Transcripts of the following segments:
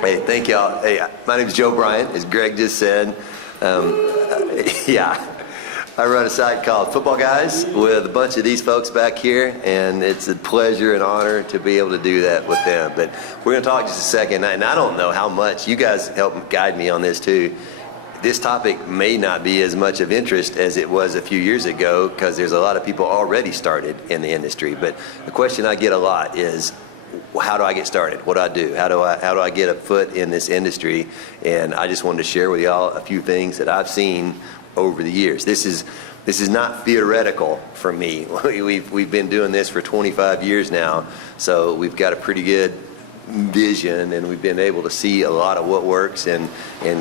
Hey, thank y'all. Hey, my name is Joe Bryant, as Greg just said. Yeah, I run a site called Football Guys with a bunch of these folks back here, and it's a pleasure and honor to be able to do that with them. But we're going to talk just a second, and I don't know how much you guys help guide me on this too. This topic may not be as much of interest as it was a few years ago because there's a lot of people already started in the industry. But the question I get a lot is, how do I get started? What do I do? How do I get a foot in this industry? And I just wanted to share with y'all a few things that I've seen over the years. This is not theoretical for me. We've been doing this for 25 years now, so we've got a pretty good vision, and we've been able to see a lot of what works and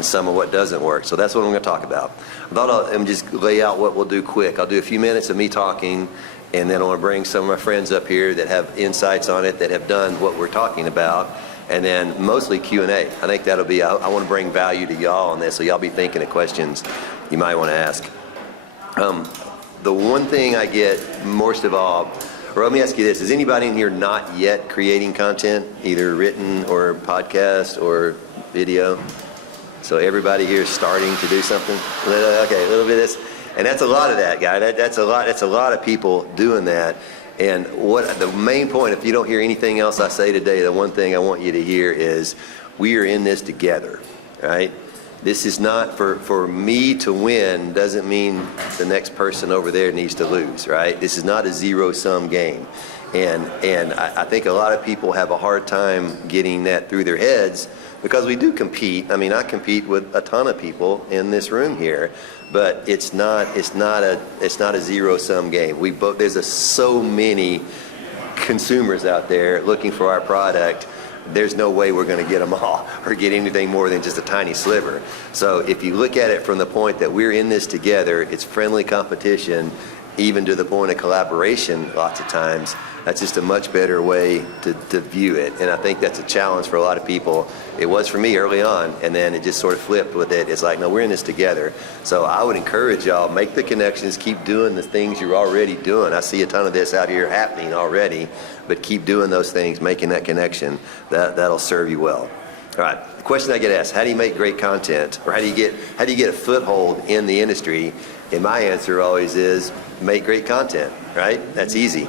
some of what doesn't work. So that's what I'm going to talk about. I thought I'll just lay out what we'll do quick. I'll do a few minutes of me talking, and then I want to bring some of my friends up here that have insights on it, that have done what we're talking about, and then mostly Q&A. I think that'll be, I want to bring value to y'all on this, so y'all be thinking of questions you might want to ask. The one thing I get most of all, or let me ask you this, is anybody in here not yet creating content, either written or podcast or video? So everybody here is starting to do something? Okay, a little bit of this. And that's a lot of that, guy. That's a lot of people doing that. And what the main point, if you don't hear anything else I say today, the one thing I want you to hear is we are in this together, right? This is not for me to win doesn't mean the next person over there needs to lose, right? This is not a zero-sum game. And I think a lot of people have a hard time getting that through their heads because we do compete. I mean, I compete with a ton of people in this room here, but it's not a zero-sum game. There's so many consumers out there looking for our product. There's no way we're going to get them all or get anything more than just a tiny sliver. So if you look at it from the point that we're in this together, it's friendly competition, even to the point of collaboration lots of times. That's just a much better way to view it. And I think that's a challenge for a lot of people. It was for me early on, and then it just sort of flipped with it. It's like, no, we're in this together. So I would encourage y'all, make the connections, keep doing the things you're already doing. I see a ton of this out here happening already, but keep doing those things, making that connection. That'll serve you well. All right, the question I get asked, how do you make great content? Or how do you get a foothold in the industry? And my answer always is, make great content, right? That's easy.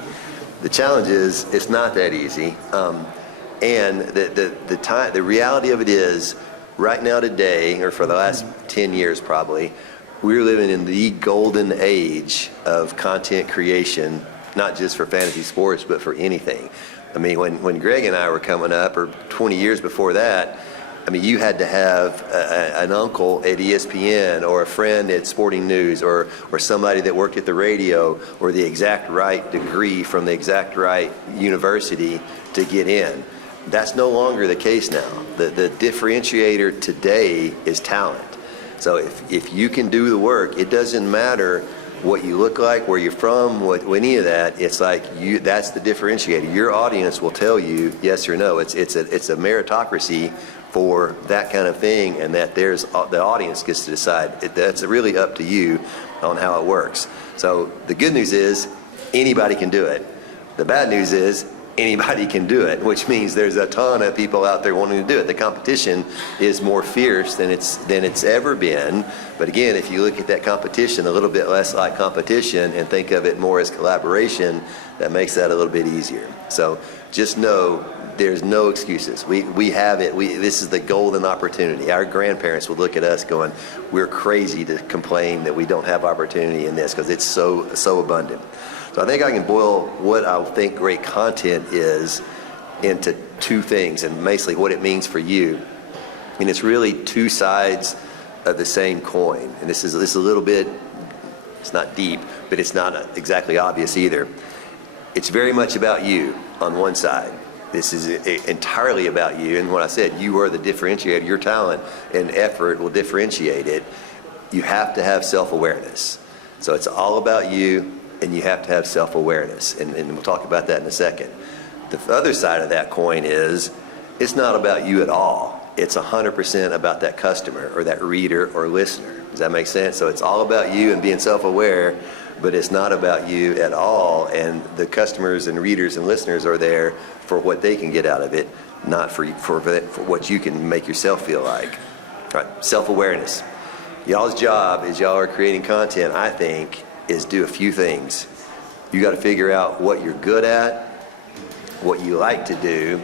The challenge is it's not that easy, and the reality of it is, right now today, or for the last 10 years probably, we're living in the golden age of content creation, not just for fantasy sports, but for anything. I mean, when Greg and I were coming up, or 20 years before that, I mean, you had to have an uncle at ESPN or a friend at Sporting News or somebody that worked at the radio or the exact right degree from the exact right university to get in. That's no longer the case now. The differentiator today is talent. So if you can do the work, it doesn't matter what you look like, where you're from, any of that. It's like that's the differentiator. Your audience will tell you yes or no. It's a meritocracy for that kind of thing, and that the audience gets to decide. That's really up to you on how it works. So the good news is anybody can do it. The bad news is anybody can do it, which means there's a ton of people out there wanting to do it. The competition is more fierce than it's ever been. But again, if you look at that competition a little bit less like competition and think of it more as collaboration, that makes that a little bit easier. So just know there's no excuses. We have it. This is the golden opportunity. Our grandparents would look at us going, we're crazy to complain that we don't have opportunity in this because it's so abundant. So I think I can boil what I think great content is into two things, and basically what it means for you. And it's really two sides of the same coin. And this is a little bit, it's not deep, but it's not exactly obvious either. It's very much about you on one side. This is entirely about you. And when I said you are the differentiator, your talent and effort will differentiate it. You have to have self-awareness. So it's all about you, and you have to have self-awareness. And we'll talk about that in a second. The other side of that coin is it's not about you at all. It's 100% about that customer or that reader or listener. Does that make sense? So it's all about you and being self-aware, but it's not about you at all. And the customers and readers and listeners are there for what they can get out of it. not for what you can make yourself feel like. All right, self-awareness. Y'all's job as y'all are creating content, I think, is do a few things. You got to figure out what you're good at, what you like to do,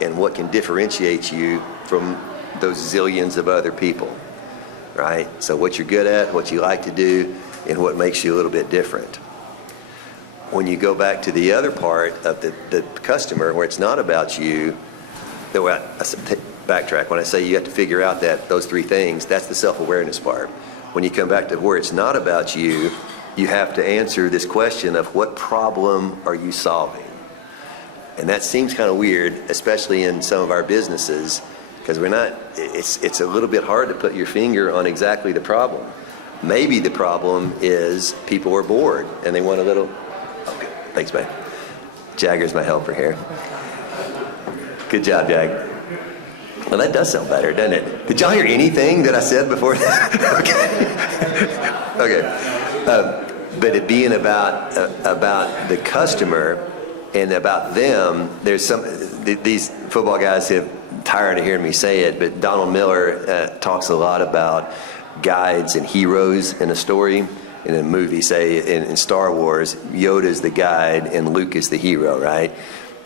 and what can differentiate you from those zillions of other people, right? So what you're good at, what you like to do, and what makes you a little bit different. When you go back to the other part of the customer, where it's not about you, backtrack. When I say you have to figure out those three things, that's the self-awareness part. When you come back to where it's not about you, you have to answer this question of what problem are you solving? And that seems kind of weird, especially in some of our businesses, because it's a little bit hard to put your finger on exactly the problem. Maybe the problem is people are bored and they want a little, okay, thanks, man. Jagger's my helper here. Good job, Jag. Well, that does sound better, doesn't it? Did y'all hear anything that I said before that? Okay. But it being about the customer and about them, there's these football guys have tired of hearing me say it, but Donald Miller talks a lot about guides and heroes in a story. In a movie, say in Star Wars, Yoda's the guide and Luke is the hero, right?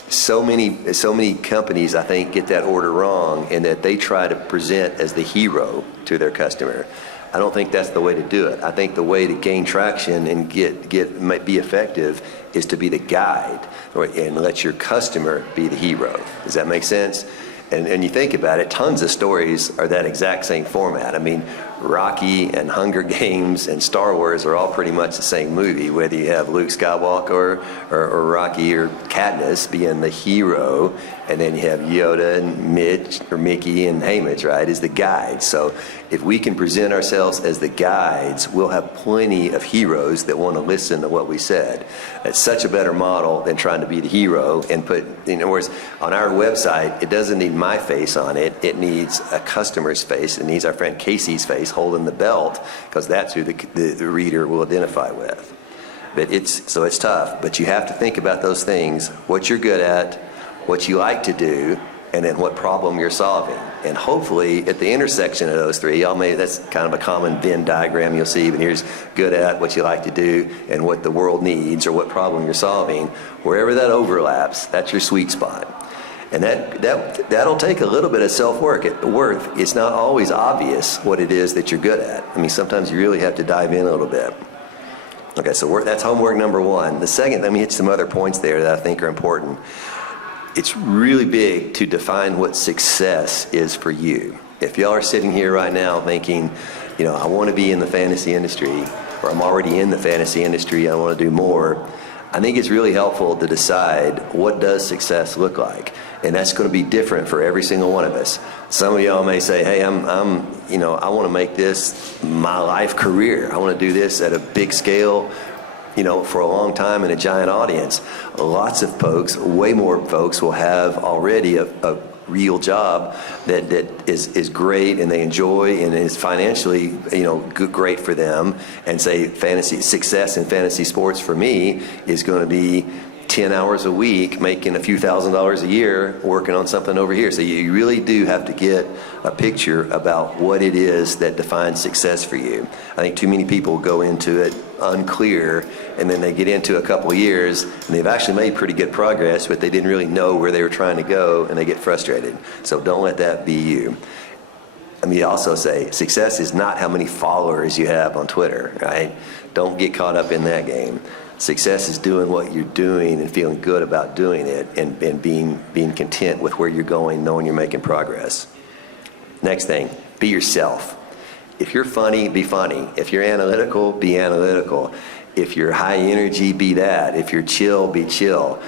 So many companies, I think, get that order wrong in that they try to present as the hero to their customer. I don't think that's the way to do it. I think the way to gain traction and be effective is to be the guide and let your customer be the hero. Does that make sense? And you think about it, tons of stories are that exact same format. I mean, Rocky and Hunger Games and Star Wars are all pretty much the same movie, whether you have Luke Skywalker or Rocky or Katniss being the hero, and then you have Yoda and Mitch or Mickey and Haymitch, right, as the guide. So if we can present ourselves as the guides, we'll have plenty of heroes that want to listen to what we said. It's such a better model than trying to be the hero and put, whereas on our website, it doesn't need my face on it. It needs a customer's face. It needs our friend Casey's face holding the belt, because that's who the reader will identify with. But it's tough, but you have to think about those things, what you're good at, what you like to do, and then what problem you're solving. And hopefully at the intersection of those three, that's kind of a common Venn diagram you'll see, but here's good at, what you like to do, and what the world needs or what problem you're solving. Wherever that overlaps, that's your sweet spot. And that'll take a little bit of self-work. It's not always obvious what it is that you're good at. I mean, sometimes you really have to dive in a little bit. Okay, so that's homework number one. The second, let me hit some other points there that I think are important. It's really big to define what success is for you. If y'all are sitting here right now thinking, I want to be in the fantasy industry, or I'm already in the fantasy industry, I want to do more, I think it's really helpful to decide, what does success look like? And that's going to be different for every single one of us. Some of y'all may say, hey, I want to make this my life career. I want to do this at a big scale, for a long time in a giant audience. Lots of folks, way more folks, will have already a real job that is great and they enjoy and is financially great for them, and say success in fantasy sports for me is going to be 10 hours a week making a few $1,000s a year working on something over here. So you really do have to get a picture about what it is that defines success for you. I think too many people go into it unclear, and then they get into a couple of years and they've actually made pretty good progress, but they didn't really know where they were trying to go, and they get frustrated. So don't let that be you. Let me also say, success is not how many followers you have on Twitter, right? Don't get caught up in that game. Success is doing what you're doing and feeling good about doing it, and being content with where you're going, knowing you're making progress. Next thing, be yourself. If you're funny, be funny. If you're analytical, be analytical. If you're high energy, be that. If you're chill, be chill.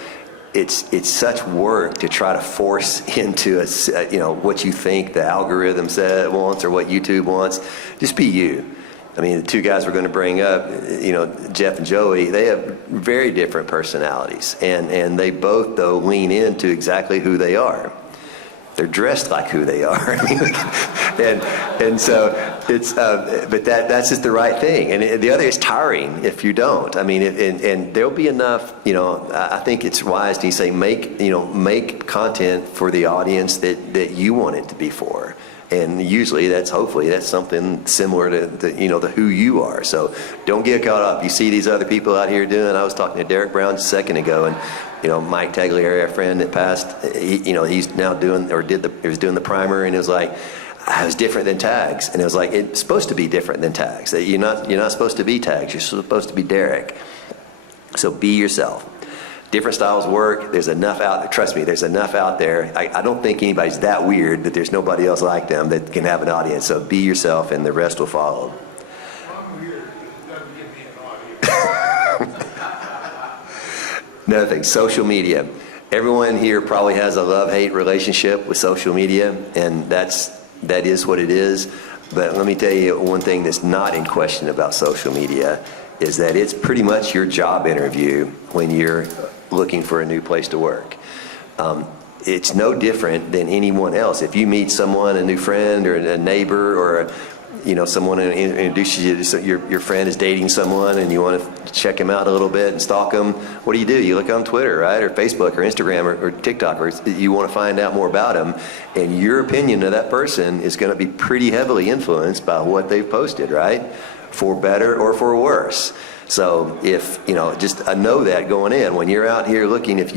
It's such work to try to force into what you think the algorithm wants or what YouTube wants. Just be you. I mean, the two guys we're going to bring up, Jeff and Joey, they have very different personalities, and they both, though, lean into exactly who they are. They're dressed like who they are. I mean, and so it's, but that's just the right thing. And the other is tiring if you don't. I mean, and there'll be enough, I think it's wise to say make content for the audience that you want it to be for. And usually hopefully that's something similar to the who you are. So don't get caught up. You see these other people out here doing, I was talking to Derek Brown just a second ago, and Mike Tagliari, our friend that passed, he's now doing the primer, and it was like, it was different than tags. And it was like, it's supposed to be different than tags. You're not supposed to be tags, you're supposed to be Derek. So be yourself. Different styles work. There's enough out there. Trust me, there's enough out there. I don't think anybody's that weird that there's nobody else like them that can have an audience. So be yourself, and the rest will follow. I'm weird. It doesn't give me an audience. Another thing, social media. Everyone here probably has a love-hate relationship with social media, and that is what it is. But let me tell you one thing that's not in question about social media is that it's pretty much your job interview when you're looking for a new place to work. It's no different than anyone else. If you meet someone, a new friend or a neighbor, or someone introduces you to your friend is dating someone and you want to check him out a little bit and stalk him, what do? You look on Twitter, right, or Facebook or Instagram or TikTok, or you want to find out more about him, and your opinion of that person is going to be pretty heavily influenced by what they've posted, right, for better or for worse. So if, just know that going in, when you're out here looking, if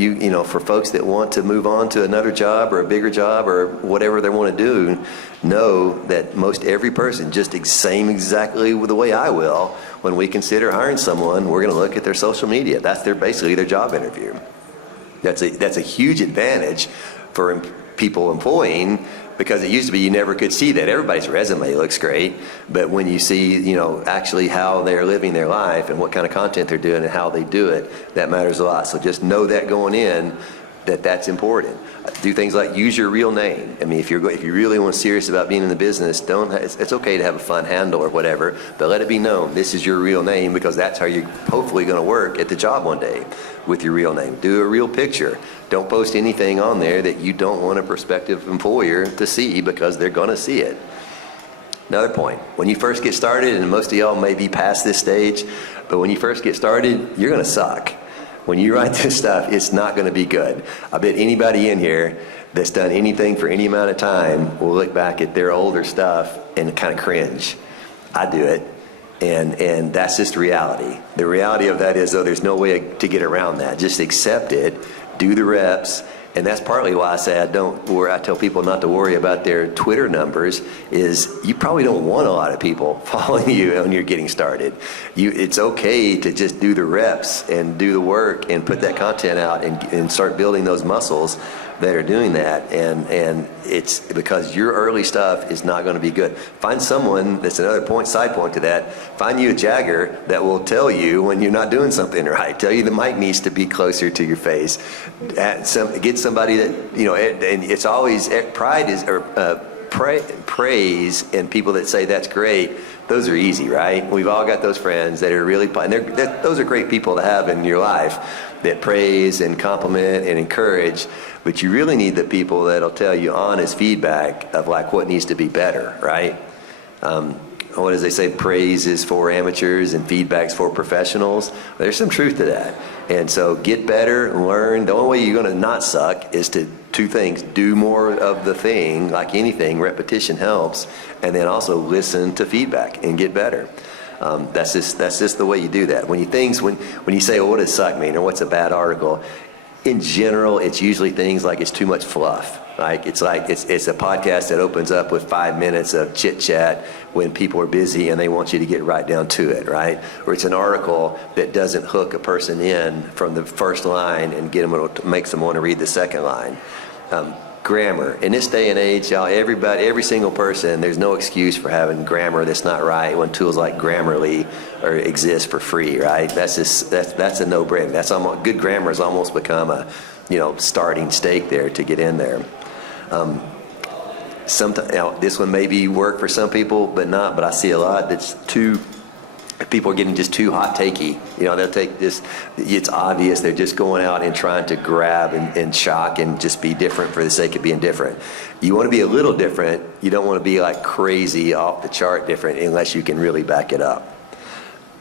for folks that want to move on to another job or a bigger job or whatever they want to do, know that most every person, just exactly the way I will, when we consider hiring someone, we're going to look at their social media. That's basically their job interview. That's a huge advantage for people employing, because it used to be you never could see that. Everybody's resume looks great, but when you see, actually how they're living their life and what kind of content they're doing and how they do it, that matters a lot. So just know that going in, that's important. Do things like use your real name. I mean, if you really want serious about being in the business, it's okay to have a fun handle or whatever, but let it be known this is your real name, because that's how you're hopefully going to work at the job one day, with your real name. Do a real picture. Don't post anything on there that you don't want a prospective employer to see, because they're going to see it. Another point, when you first get started, and most of y'all may be past this stage, but when you first get started, you're going to suck. When you write this stuff, it's not going to be good. I bet anybody in here that's done anything for any amount of time will look back at their older stuff and kind of cringe. I do it, and that's just reality. The reality of that is, though, there's no way to get around that. Just accept it, do the reps, and that's partly why I say I tell people not to worry about their Twitter numbers, is you probably don't want a lot of people following you when you're getting started. It's okay to just do the reps and do the work and put that content out and start building those muscles that are doing that, and it's because your early stuff is not going to be good. Find someone that's another side point to that. Find you a jagger that will tell you when you're not doing something right. Tell you the mic needs to be closer to your face. Get somebody that and it's always praise and people that say that's great. Those are easy, right? We've all got those friends that are really, and those are great people to have in your life that praise and compliment and encourage. But you really need the people that'll tell you honest feedback of like what needs to be better, right? What does they say? Praise is for amateurs and feedback's for professionals. There's some truth to that. And so get better, learn. The only way you're going to not suck is to two things: do more of the thing, like anything, repetition helps, and then also listen to feedback and get better. That's just the way you do that. When you say, well, what does suck mean, or what's a bad article? In general, it's usually things like it's too much fluff. It's a podcast that opens up with 5 minutes of chit chat when people are busy and they want you to get right down to it, right? Or it's an article that doesn't hook a person in from the first line and makes them want to read the second line. Grammar. In this day and age, y'all, every single person, there's no excuse for having grammar that's not right when tools like Grammarly exist for free, right? That's a no-brainer. Good grammar has almost become a starting stake there to get in there. Sometimes this one maybe work for some people, but not. But I see a lot that's too People are getting just too hot takey. They'll take this, it's obvious they're just going out and trying to grab and shock and just be different for the sake of being different. You want to be a little different. You don't want to be like crazy off the chart different unless you can really back it up.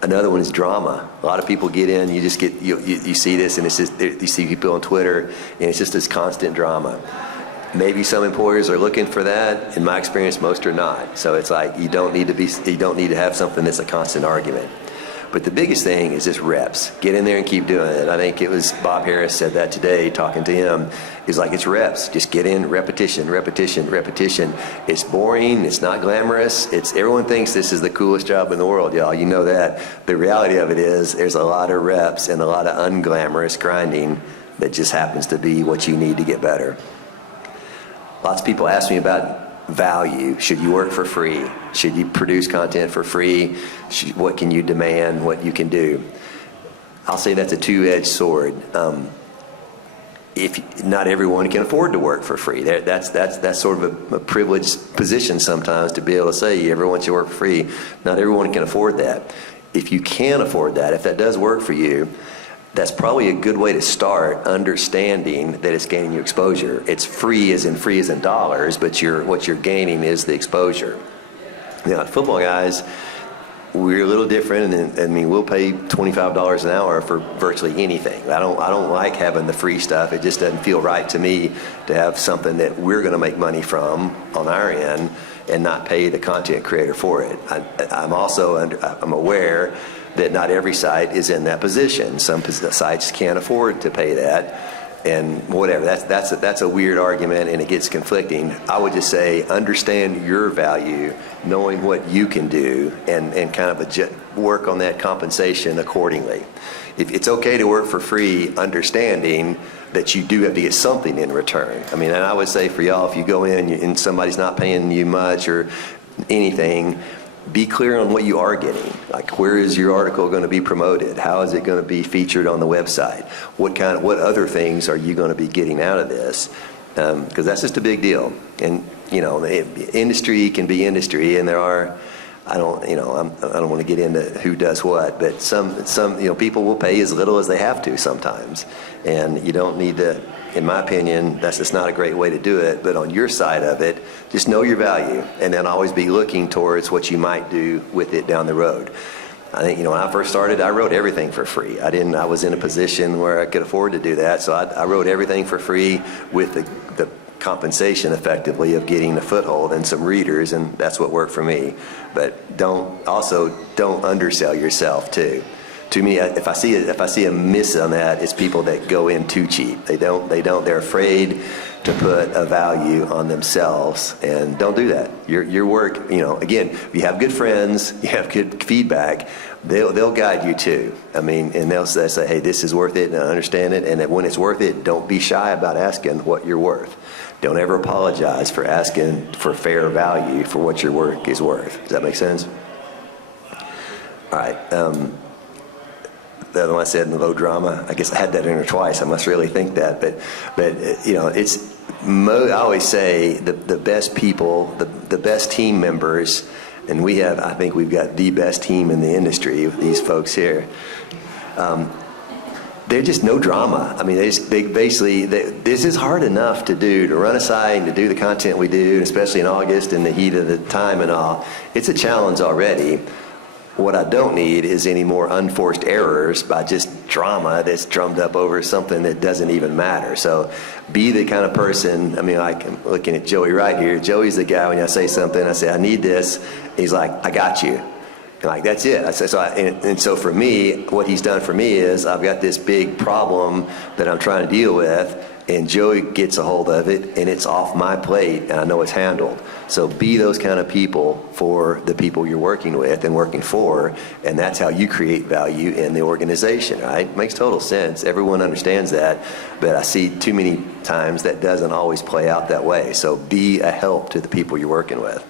Another one is drama. A lot of people get in, you see this, and it's just, you see people on Twitter, and it's just this constant drama. Maybe some employers are looking for that. In my experience, most are not. So it's like you don't need to have something that's a constant argument. But the biggest thing is just reps. Get in there and keep doing it. I think it was Bob Harris said that today, talking to him. He's like, it's reps. Just get in, repetition, repetition, repetition. It's boring. It's not glamorous. Everyone thinks this is the coolest job in the world, y'all. You know that. The reality of it is there's a lot of reps and a lot of unglamorous grinding that just happens to be what you need to get better. Lots of people ask me about value. Should you work for free? Should you produce content for free? What can you demand? What you can do? I'll say that's a two-edged sword. If not everyone can afford to work for free, that's sort of a privileged position sometimes to be able to say everyone should work for free. Not everyone can afford that. If you can afford that, if that does work for you, that's probably a good way to start understanding that it's gaining you exposure. It's free as in dollars, but what you're gaining is the exposure. Now, at Football Guys, we're a little different, and we'll pay $25 an hour for virtually anything. I don't like having the free stuff. It just doesn't feel right to me to have something that we're going to make money from on our end and not pay the content creator for it. I'm aware that not every site is in that position. Some sites can't afford to pay that, and whatever. That's a weird argument, and it gets conflicting. I would just say understand your value, knowing what you can do, and kind of work on that compensation accordingly. If it's okay to work for free, understanding that you do have to get something in return. And I would say for y'all, if you go in and somebody's not paying you much or anything, be clear on what you are getting. Like, where is your article going to be promoted? How is it going to be featured on the website? What other things are you going to be getting out of this? Because that's just a big deal. And industry can be industry, and there are. I don't want to get into who does what, but some people will pay as little as they have to sometimes, and you don't need to. In my opinion, that's just not a great way to do it. But on your side of it, just know your value, and then always be looking towards what you might do with it down the road. I think, when I first started, I wrote everything for free. I was in a position where I could afford to do that, so I wrote everything for free with the compensation, effectively, of getting a foothold and some readers, and that's what worked for me. But don't undersell yourself too. To me, if I see a miss on that, it's people that go in too cheap. They're afraid to put a value on themselves, and don't do that. Your work, again, if you have good friends, you have good feedback, they'll guide you too. And they'll say, hey, this is worth it, and I understand it, and when it's worth it, don't be shy about asking what you're worth. Don't ever apologize for asking for fair value for what your work is worth. Does that make sense? All right. The other one I said in the low drama, I guess I had that in there twice. I must really think that. But I always say the best people, the best team members, and I think we've got the best team in the industry with these folks here. They're just no drama. This is hard enough to do, to run a site and to do the content we do, especially in August in the heat of the time and all. It's a challenge already. What I don't need is any more unforced errors by just drama that's drummed up over something that doesn't even matter. So be the kind of person, like I'm looking at Joey right here. Joey's the guy, when I say something, I say, I need this. He's like, I got you. Like, that's it. I say, so for me, what he's done for me is I've got this big problem that I'm trying to deal with, and Joey gets a hold of it, and it's off my plate, and I know it's handled. So be those kind of people for the people you're working with and working for, and that's how you create value in the organization, right? Makes total sense. Everyone understands that, but I see too many times that doesn't always play out that way. So be a help to the people you're working with.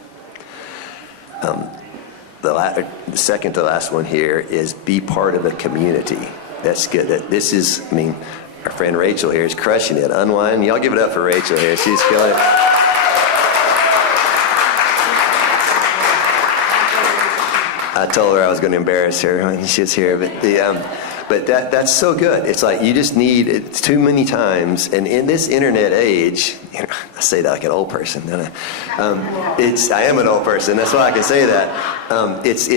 The second to last one here is be part of a community. That's good. This is, our friend Rachel here is crushing it. Unwind. Y'all give it up for Rachel here. She's killing it. I told her I was going to embarrass her when she's here, but that's so good. It's like you just need it too many times, and in this internet age, I say that like an old person, don't I? I am an old person. That's why I can say that. It's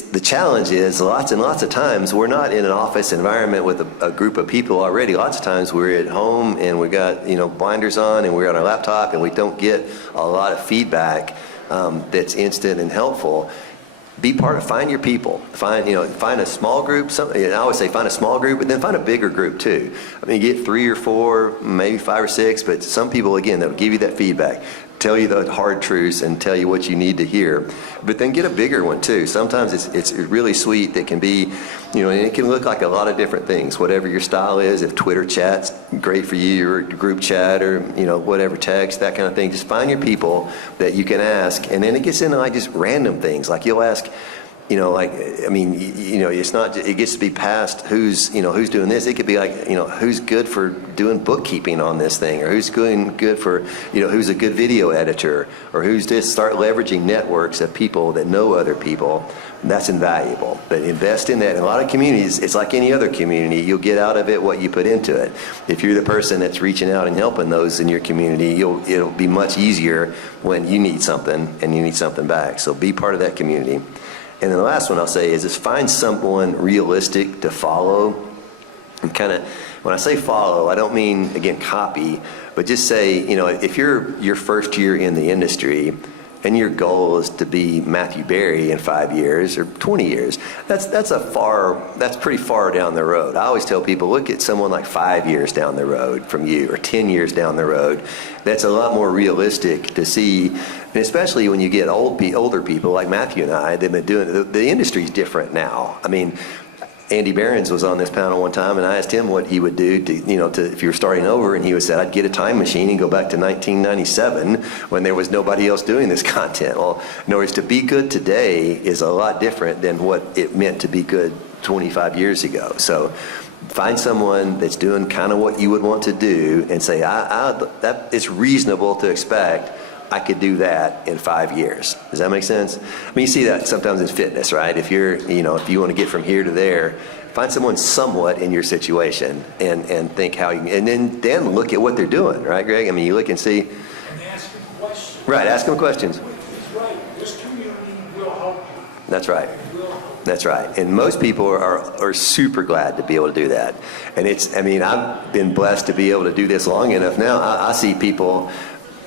the challenge is lots and lots of times we're not in an office environment with a group of people already. Lots of times we're at home and we got blinders on and we're on our laptop and we don't get a lot of feedback that's instant and helpful. Be find your people. Find a small group. I always say find a small group, but then find a bigger group too. I mean, get 3 or 4, maybe 5 or 6, but some people, again, that'll give you that feedback, tell you the hard truths and tell you what you need to hear. But then get a bigger one too. Sometimes it's really sweet. That can be, and it can look like a lot of different things, whatever your style is. If Twitter chat's great for you, or group chat, or whatever, text, that kind of thing. Just find your people that you can ask, and then it gets into like just random things. Like you'll ask, it's not. It gets to be past who's doing this. It could be like, who's good for doing bookkeeping on this thing, or who's good for, who's a good video editor, or who's just start leveraging networks of people that know other people. That's invaluable. But invest in that. In a lot of communities, it's like any other community. You'll get out of it what you put into it. If you're the person that's reaching out and helping those in your community, it'll be much easier when you need something and you need something back. So be part of that community. And then the last one I'll say is just find someone realistic to follow. And kind of, when I say follow, I don't mean, again, copy, but just say, if you're your first year in the industry and your goal is to be Matthew Berry in 5 years or 20 years, that's pretty far down the road. I always tell people, look at someone like 5 years down the road from you, or 10 years down the road. That's a lot more realistic to see, and especially when you get older people like Matthew and I, they've been doing, the industry's different now. I mean, Andy Behrens was on this panel one time, and I asked him what he would do to if you were starting over, and he would say, I'd get a time machine and go back to 1997 when there was nobody else doing this content. Well, in other words, to be good today is a lot different than what it meant to be good 25 years ago. So find someone that's doing kind of what you would want to do and say, that it's reasonable to expect I could do that in 5 years. Does that make sense? I mean, you see that sometimes in fitness, right? If if you want to get from here to there, find someone somewhat in your situation and think how you, and then look at what they're doing, right, Greg? I mean, you look and see. And ask them questions. Right, ask them questions. That's right. This community will help you. That's right. That's right. And most people are super glad to be able to do that. And I've been blessed to be able to do this long enough now. I see people,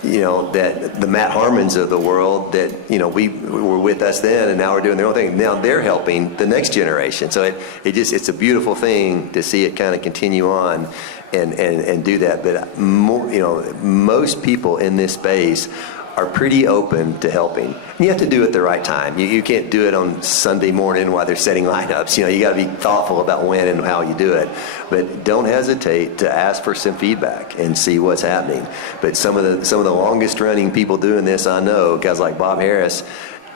that the Matt Harmons of the world that, we were with us then, and now we're doing their own thing. Now they're helping the next generation. So it's a beautiful thing to see it kind of continue on and do that. But most people in this space are pretty open to helping. And you have to do it the right time. You can't do it on Sunday morning while they're setting lineups. You got to be thoughtful about when and how you do it. But don't hesitate to ask for some feedback and see what's happening. But some of the longest running people doing this, I know, guys like Bob Harris,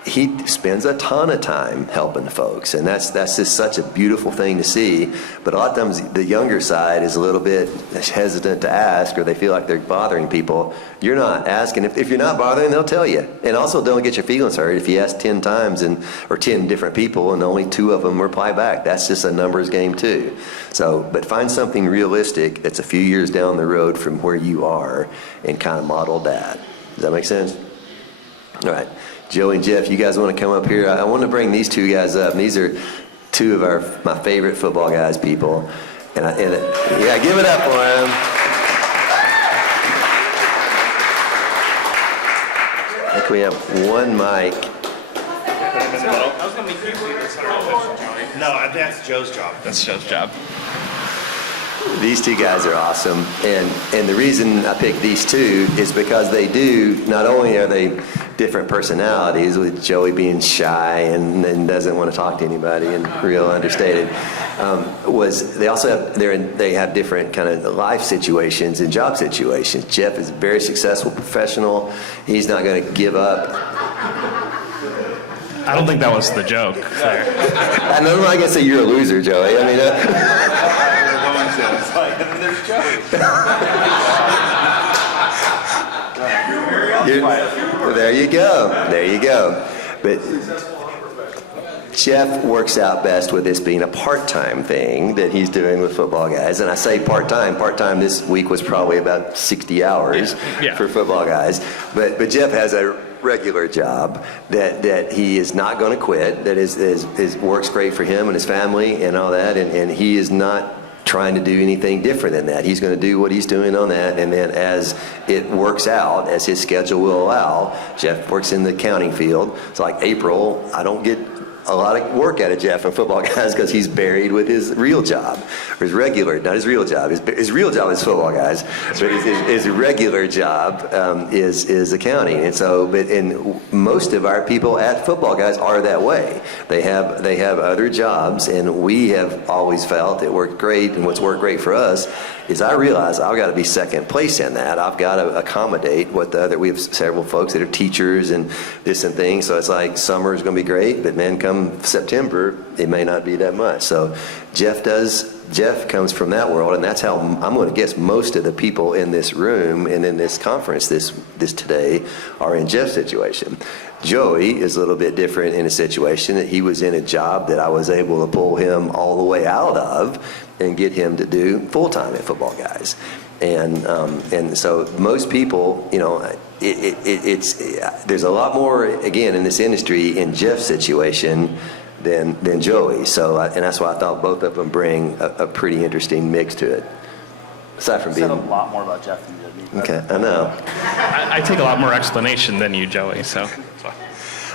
he spends a ton of time helping folks, and that's just such a beautiful thing to see. But a lot of times the younger side is a little bit hesitant to ask, or they feel like they're bothering people. You're not asking. If you're not bothering, they'll tell you. And also, don't get your feelings hurt if you ask 10 times or 10 different people and only 2 of them reply back. That's just a numbers game too. So, but find something realistic that's a few years down the road from where you are and kind of model that. Does that make sense? All right. Joey and Jeff, you guys want to come up here? I want to bring these 2 guys up. And these are 2 of my favorite football guys people. Yeah, give it up for them. I think we have one mic. No, that's Joe's job. That's Joe's job. These 2 guys are awesome, and the reason I picked these 2 is because they do, not only are they different personalities, with Joey being shy and doesn't want to talk to anybody and real understated, they have different kind of life situations and job situations. Jeff is a very successful professional. He's not going to give up. I don't think that was the joke there. I'm not going to say you're a loser, Joey. I mean, It's like, there's Joey. there you go. But Jeff works out best with this being a part-time thing that he's doing with Football Guys. And I say part-time. Part-time this week was probably about 60 hours for Football Guys. But Jeff has a regular job that he is not going to quit, that is works great for him and his family and all that. And he is not trying to do anything different than that. He's going to do what he's doing on that, and then as it works out, as his schedule will allow, Jeff works in the accounting field. It's like April, I don't get a lot of work out of Jeff and Football Guys because he's buried with his real job, or his regular, not his real job. His real job is Football Guys, but his regular job is accounting. And so, and most of our people at Football Guys are that way. They have other jobs, and we have always felt it worked great. And what's worked great for us is I realize I've got to be second place in that. I've got to accommodate what the other. We have several folks that are teachers and this and things. So it's like summer is going to be great, but then come September, it may not be that much. So Jeff comes from that world, and that's how I'm going to guess most of the people in this room and in this conference this today are in Jeff's situation. Joey is a little bit different in a situation that he was in a job that I was able to pull him all the way out of and get him to do full-time at Football Guys. And so most people, you know, there's a lot more, again, in this industry in Jeff's situation than Joey. So, and that's why I thought both of them bring a pretty interesting mix to it. Aside from being said a lot more about Jeff than you did me. Okay, I know. I take a lot more explanation than you, Joey, so.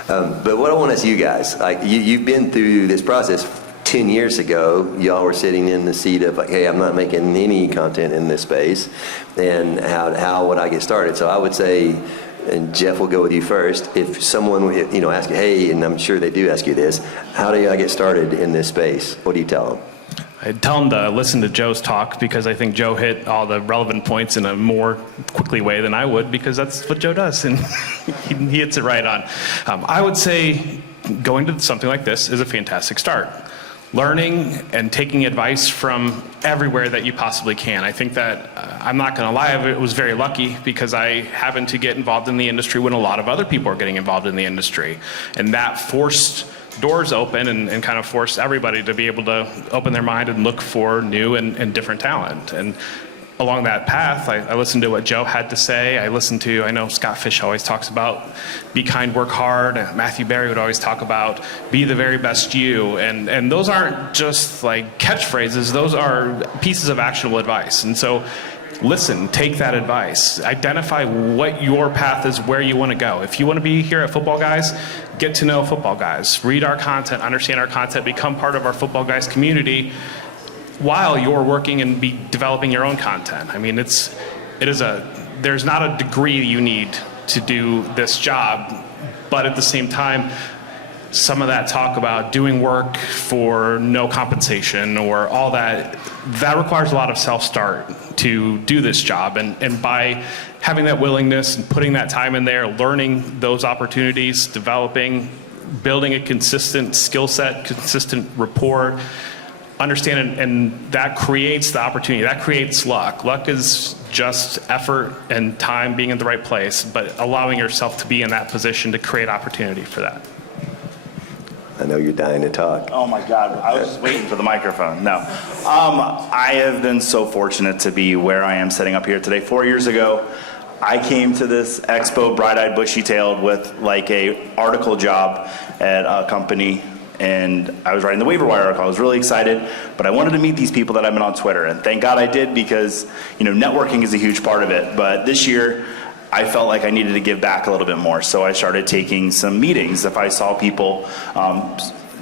But what I want to ask you guys, like you've been through this process. 10 years ago, y'all were sitting in the seat of like, hey, I'm not making any content in this space, and how would I get started? So I would say, and Jeff will go with you first, if someone would, you know, ask you, hey, and I'm sure they do ask you this, how do I get started in this space? What do you tell them? I'd tell them to listen to Joe's talk, because I think Joe hit all the relevant points in a more quickly way than I would, because that's what Joe does, and he hits it right on. I would say going to something like this is a fantastic start. Learning and taking advice from everywhere that you possibly can. I think that, I'm not going to lie, I was very lucky because I happened to get involved in the industry when a lot of other people are getting involved in the industry. And that forced doors open and kind of forced everybody to be able to open their mind and look for new and different talent. And along that path, I listened to what Joe had to say. I know Scott Fish always talks about be kind, work hard. Matthew Berry would always talk about be the very best you. And those aren't just like catchphrases, those are pieces of actionable advice. And so listen, take that advice. Identify what your path is, where you want to go. If you want to be here at Football Guys, get to know Football Guys. Read our content, understand our content, become part of our Football Guys community while you're working and be developing your own content. I mean, there's not a degree you need to do this job, but at the same time, some of that talk about doing work for no compensation or all that requires a lot of self-start to do this job. And by having that willingness and putting that time in there, learning those opportunities, developing, building a consistent skill set, consistent rapport, understand, and that creates the opportunity. That creates luck. Luck is just effort and time being in the right place, but allowing yourself to be in that position to create opportunity for that. I know you're dying to talk. Oh my God, I was just waiting for the microphone. No. I have been so fortunate to be where I am sitting up here today. 4 years ago, I came to this expo bright-eyed, bushy-tailed with like a article job at a company, and I was writing the waiver wire article. I was really excited, but I wanted to meet these people that I've met on Twitter, and thank God I did, because networking is a huge part of it. But this year, I felt like I needed to give back a little bit more, so I started taking some meetings. If I saw people,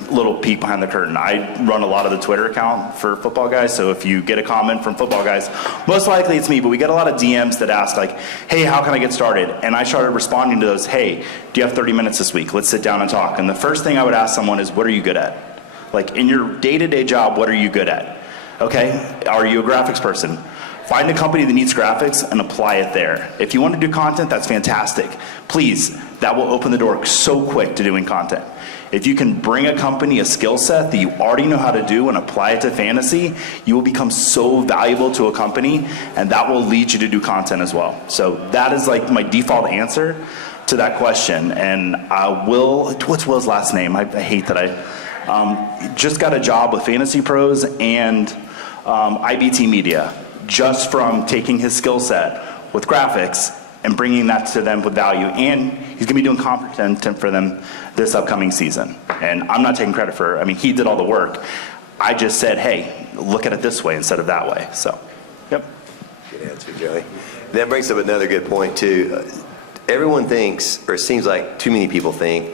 little peek behind the curtain, I run a lot of the Twitter account for Football Guys, so if you get a comment from Football Guys, most likely it's me, but we get a lot of DMs that ask like, hey, how can I get started? And I started responding to those, hey, do you have 30 minutes this week? Let's sit down and talk. And the first thing I would ask someone is, what are you good at? Like in your day-to-day job, what are you good at? Okay, are you a graphics person? Find a company that needs graphics and apply it there. If you want to do content, that's fantastic. Please, that will open the door so quick to doing content. If you can bring a company a skill set that you already know how to do and apply it to fantasy, you will become so valuable to a company, and that will lead you to do content as well. So that is like my default answer to that question. And what's Will's last name? I hate that Just got a job with Fantasy Pros and IBT Media, just from taking his skill set with graphics and bringing that to them with value. And he's going to be doing content for them this upcoming season. And I'm not taking credit for, I mean, he did all the work. I just said, hey, look at it this way instead of that way. So, yep. Good answer, Joey. That brings up another good point, too. Everyone thinks, or it seems like too many people think,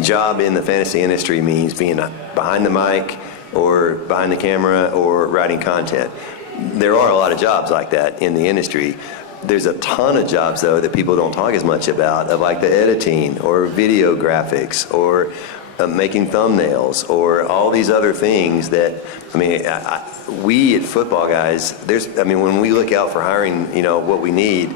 job in the fantasy industry means being behind the mic or behind the camera or writing content. There are a lot of jobs like that in the industry. There's a ton of jobs, though, that people don't talk as much about, of like the editing or video graphics or making thumbnails or all these other things that, I mean, we at Football Guys, when we look out for hiring, what we need,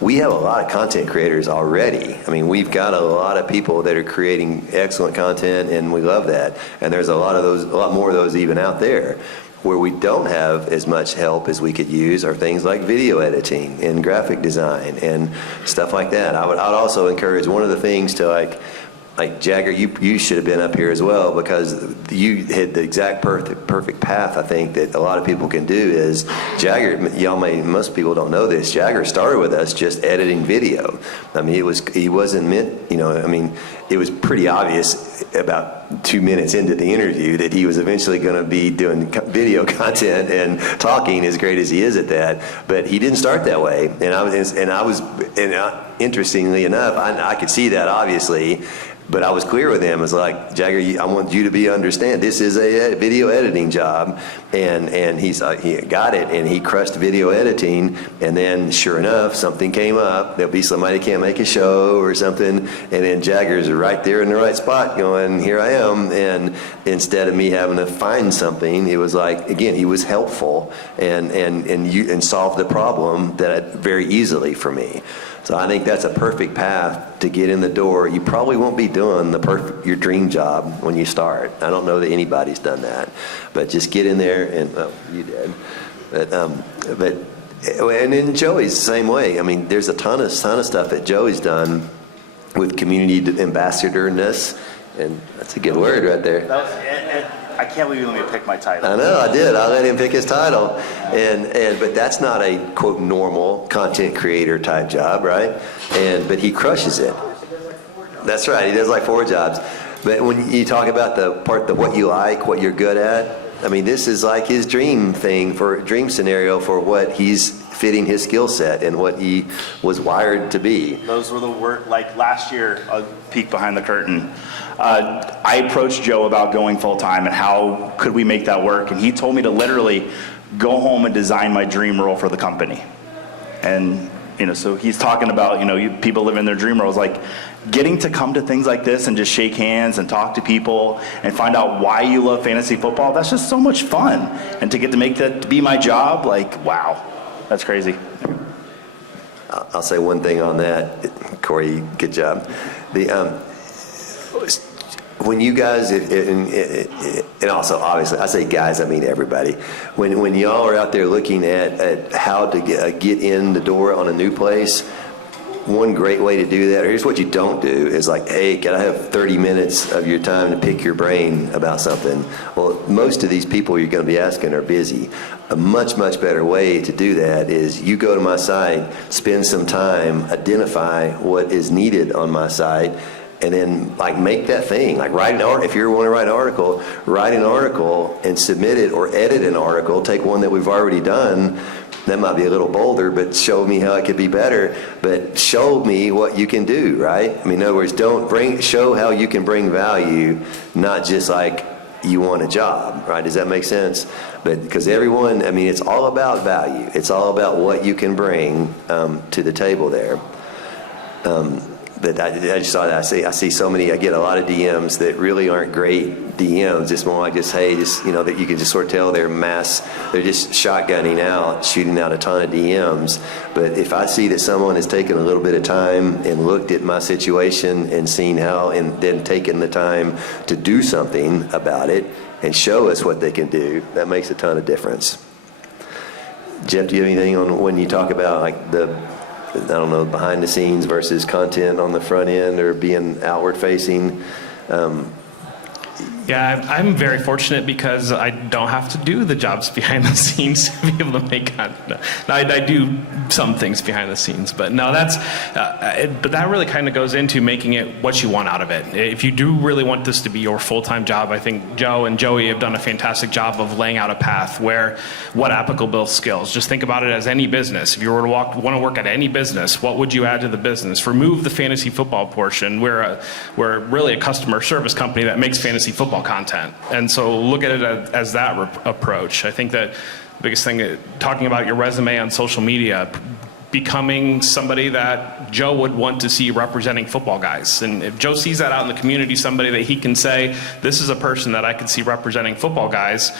we have a lot of content creators already. I mean, we've got a lot of people that are creating excellent content, and we love that. And there's a lot more of those even out there. Where we don't have as much help as we could use are things like video editing and graphic design and stuff like that. I'd also encourage one of the things to like Jagger, you should have been up here as well, because you hit the exact perfect path. I think that a lot of people can do is Jagger. Most people don't know this. Jagger started with us just editing video. I mean, he wasn't meant. It was pretty obvious about 2 minutes into the interview that he was eventually going to be doing video content and talking as great as he is at that. But he didn't start that way, interestingly enough, I could see that obviously. But I was clear with him. I was like, Jagger, I want you to understand this is a video editing job, and he got it, and he crushed video editing. And then, sure enough, something came up. There'll be somebody can't make a show or something, and then Jagger's right there in the right spot, going, "Here I am." And instead of me having to find something, it was like, again, he was helpful and solved the problem that very easily for me. So I think that's a perfect path to get in the door. You probably won't be doing your dream job when you start. I don't know that anybody's done that, but just get in there and you did. And then Joey's the same way. I mean, there's a ton of stuff that Joey's done with community ambassadorness, and that's a good word right there. I can't believe you let me pick my title. I know, I did. I let him pick his title. But that's not a, quote, normal content creator type job, right? But he crushes it. That's right. He does like 4 jobs. But when you talk about what you like, what you're good at, I mean, this is like his dream scenario for what he's fitting his skill set and what he was wired to be. Those were the work, like last year, a peek behind the curtain. I approached Joe about going full-time and how could we make that work, and he told me to literally go home and design my dream role for the company. And so he's talking about people living their dream roles, like getting to come to things like this and just shake hands and talk to people and find out why you love fantasy football. That's just so much fun, and to get to make that to be my job, like, wow, that's crazy. I'll say one thing on that, Corey. Good job. When you guys, and also obviously, I say guys, I mean everybody. When y'all are out there looking at how to get in the door on a new place, one great way to do that, or here's what you don't do, is like, hey, can I have 30 minutes of your time to pick your brain about something? Well, most of these people you're going to be asking are busy. A much, much better way to do that is you go to my site, spend some time, identify what is needed on my site, and then make that thing, write an article. If you want to write an article, write an article and submit it, or edit an article. Take one that we've already done. That might be a little bolder, but show me how it could be better. But show me what you can do, right? I mean, in other words, show how you can bring value, not just like you want a job, right? Does that make sense? But because everyone, I mean, it's all about value. It's all about what you can bring to the table there. But I just saw that. I see so many. I get a lot of DMs that really aren't great DMs. It's more like that you can just sort of tell they're just shotgunning out, shooting out a ton of DMs. But if I see that someone has taken a little bit of time and looked at my situation and seen how, and then taken the time to do something about it and show us what they can do, that makes a ton of difference. Jeff, do you have anything on when you talk about behind the scenes versus content on the front end or being outward facing? Yeah, I'm very fortunate because I don't have to do the jobs behind the scenes to be able to make content. Now, I do some things behind the scenes, but no, but that really kind of goes into making it what you want out of it. If you do really want this to be your full-time job, I think Joe and Joey have done a fantastic job of laying out a path where what applicable skills. Just think about it as any business. If you were to want to work at any business, what would you add to the business? Remove the fantasy football portion. We're really a customer service company that makes fantasy football content, and so look at it as that approach. I think that the biggest thing, talking about your resume on social media, becoming somebody that Joe would want to see representing football guys. And if Joe sees that out in the community, somebody that he can say, this is a person that I could see representing football guys,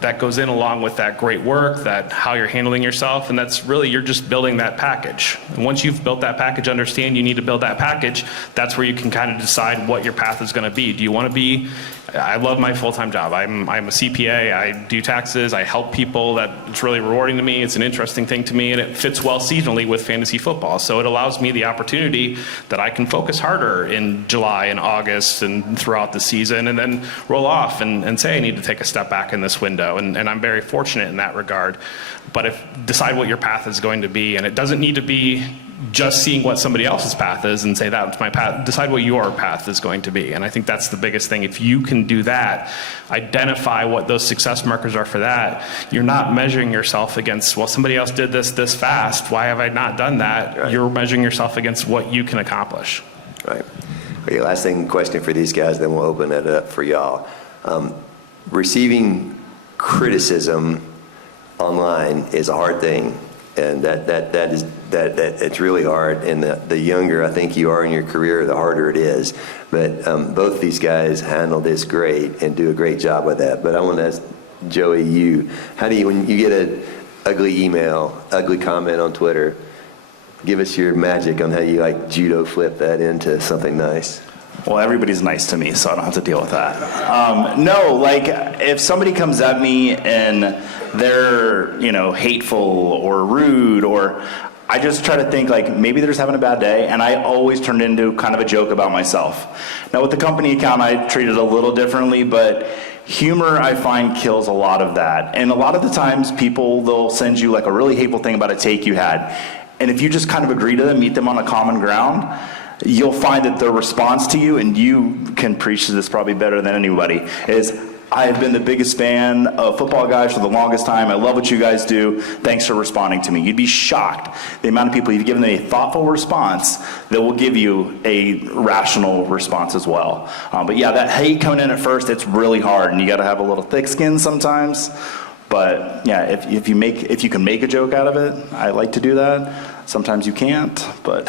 that goes in along with that great work, that how you're handling yourself, and that's really, you're just building that package. And once you've built that package, understand you need to build that package, that's where you can kind of decide what your path is going to be. Do you want to be, I love my full-time job. I'm a CPA, I do taxes, I help people, it's really rewarding to me, it's an interesting thing to me, and it fits well seasonally with fantasy football. So it allows me the opportunity that I can focus harder in July and August and throughout the season, and then roll off and say I need to take a step back in this window. And I'm very fortunate in that regard. But decide what your path is going to be, and it doesn't need to be just seeing what somebody else's path is and say that's my path. Decide what your path is going to be, and I think that's the biggest thing. If you can do that, identify what those success markers are for that. You're not measuring yourself against, well, somebody else did this fast, why have I not done that? Right. You're measuring yourself against what you can accomplish. Right. Okay, last question for these guys, then we'll open it up for y'all. Receiving criticism online is a hard thing, and that it's really hard. And the younger I think you are in your career, the harder it is. But both these guys handle this great and do a great job with that. But I want to ask Joey, how do you, when you get an ugly email, ugly comment on Twitter, give us your magic on how you like judo flip that into something nice. Well, everybody's nice to me, so I don't have to deal with that. No, like if somebody comes at me and they're, hateful or rude, or I just try to think like maybe they're just having a bad day, and I always turn it into kind of a joke about myself. Now with the company account, I treat it a little differently, but humor I find kills a lot of that. And a lot of the times people, they'll send you like a really hateful thing about a take you had. And if you just kind of agree to them, meet them on a common ground, you'll find that their response to you, and you can preach this probably better than anybody, is, I have been the biggest fan of Football Guys for the longest time. I love what you guys do. Thanks for responding to me. You'd be shocked the amount of people, you've given them a thoughtful response that will give you a rational response as well. But yeah, that hate coming in at first, it's really hard, and you got to have a little thick skin sometimes. But yeah, if you can make a joke out of it, I like to do that. Sometimes you can't, but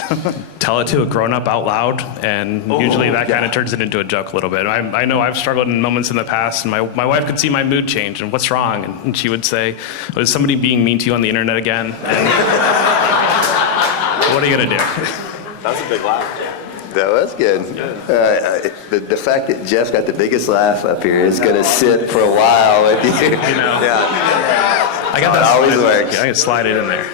tell it to a grown-up out loud, and usually that kind of turns it into a joke a little bit. I know I've struggled in moments in the past, and my wife could see my mood change, and what's wrong? And she would say, was somebody being mean to you on the internet again? And what are you going to do? That was a big laugh. That was good. The fact that Jeff's got the biggest laugh up here is going to sit for a while with you. Yeah. I got that. Always works. I can slide it in there.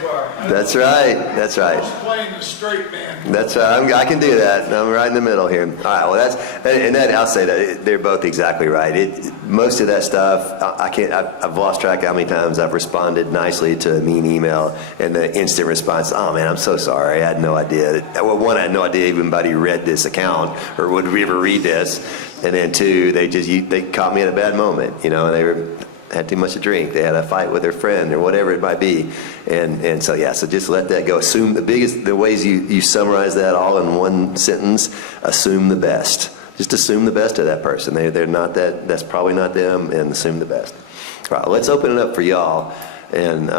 That's right. That's right. Playing the straight man. That's right. I can do that. I'm right in the middle here. All right. Well, I'll say that they're both exactly right. Most of that stuff, I've lost track of how many times I've responded nicely to a mean email, and the instant response, "Oh man, I'm so sorry. I had no idea." Well, one, I had no idea anybody read this account or would ever read this, and then two, they caught me at a bad moment. They had too much to drink. They had a fight with their friend or whatever it might be. And so just let that go. Assume the ways you summarize that all in one sentence, assume the best. Just assume the best of that person. They're not that's probably not them, and assume the best. All right, let's open it up for y'all. And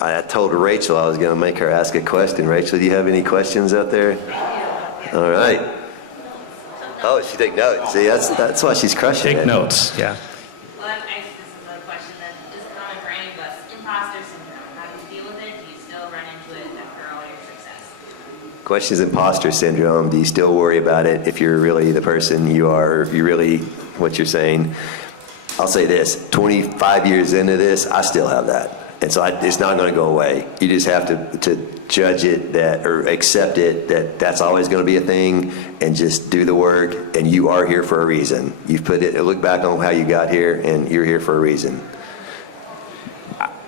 I told Rachel I was going to make her ask a question. Rachel, do you have any questions out there? All right. Oh, she take notes. See, that's why she's crushing it. Take notes, yeah. Question is imposter syndrome. Do you still worry about it if you're really the person you are, if you're really what you're saying? I'll say this, 25 years into this, I still have that. And so it's not going to go away. You just have to judge it or accept it that that's always going to be a thing, and just do the work. And you are here for a reason. You've put it. Look back on how you got here, and you're here for a reason.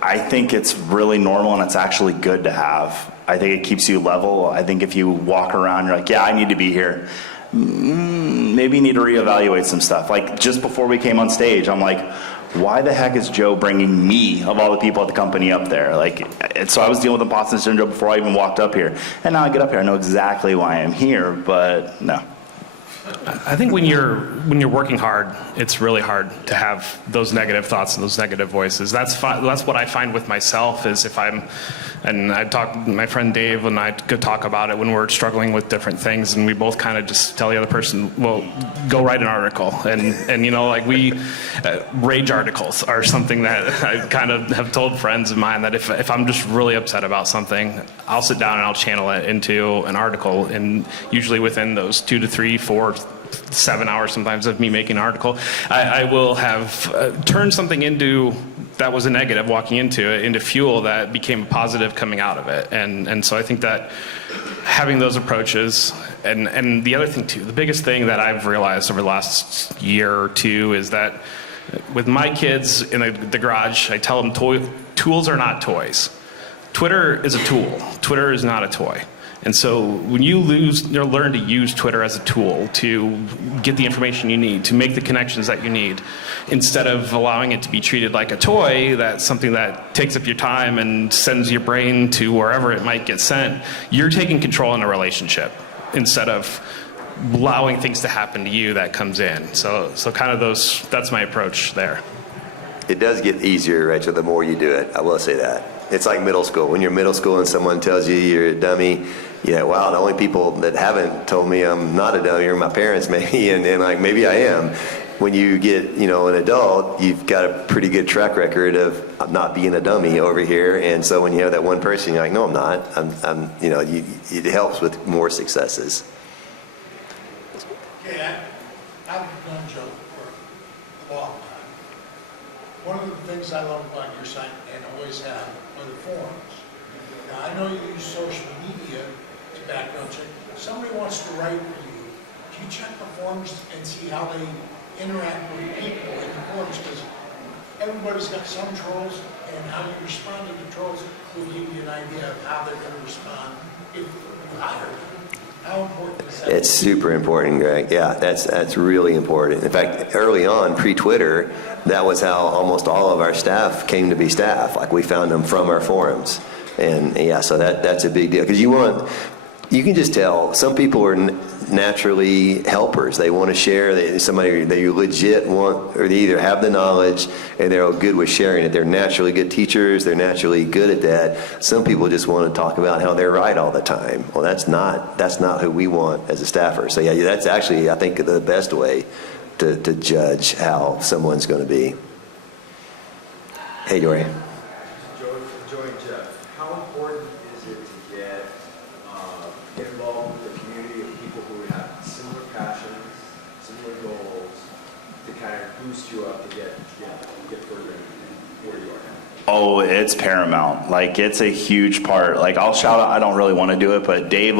I think it's really normal, and it's actually good to have. I think it keeps you level. I think if you walk around, you're like, yeah, I need to be here. Maybe you need to reevaluate some stuff. Like just before we came on stage, I'm like, why the heck is Joe bringing me, of all the people at the company, up there? So I was dealing with imposter syndrome before I even walked up here. And now I get up here, I know exactly why I'm here, but no. I think when you're working hard, it's really hard to have those negative thoughts and those negative voices. That's what I find with myself is and I talk, my friend Dave and I could talk about it when we're struggling with different things, and we both kind of just tell the other person, well, go write an article. And rage articles are something that I kind of have told friends of mine that if I'm just really upset about something, I'll sit down and I'll channel it into an article, and usually within those 2 to 3, 4, 7 hours sometimes of me making an article, I will have turned something that was a negative walking into it into fuel that became a positive coming out of it. And so I think that having those approaches, and the other thing too, the biggest thing that I've realized over the last year or two is that with my kids in the garage, I tell them tools are not toys. Twitter is a tool. Twitter is not a toy. And so when you learn to use Twitter as a tool to get the information you need, to make the connections that you need, instead of allowing it to be treated like a toy, that's something that takes up your time and sends your brain to wherever it might get sent, you're taking control in a relationship instead of allowing things to happen to you that comes in. So kind of that's my approach there. It does get easier, Rachel, the more you do it. I will say that. It's like middle school. When you're in middle school and someone tells you you're a dummy, wow, the only people that haven't told me I'm not a dummy are my parents maybe, and like maybe I am. When you get, an adult, you've got a pretty good track record of not being a dummy over here. And so when you have that one person, you're like, no, I'm not. It helps with more successes. Okay, I've known Joe for a long time. One of the things I love about your site, and always have, are the forums. Now, I know you use social media to background check. If somebody wants to write with you, do you check the forums and see how they interact with people in the forums? Because everybody's got some trolls, and how you respond to the trolls will give you an idea of how they're going to respond if you hire them. How important is that? It's super important, Greg. Yeah, that's really important. In fact, early on, pre-Twitter, that was how almost all of our staff came to be staff. Like we found them from our forums. And yeah, so that's a big deal. Because you can just tell some people are naturally helpers. They want to share. They legit want, or they either have the knowledge and they're good with sharing it. They're naturally good teachers. They're naturally good at that. Some people just want to talk about how they're right all the time. Well, that's not who we want as a staffer. So yeah, that's actually, I think, the best way to judge how someone's going to be. Hey, Dory. Joey and Jeff, how important is it to get involved with a community of people who have similar passions, similar goals, to kind of boost you up to get further in where you are now? Oh, it's paramount. It's a huge part. I'll shout out, I don't really want to do it, but Dave,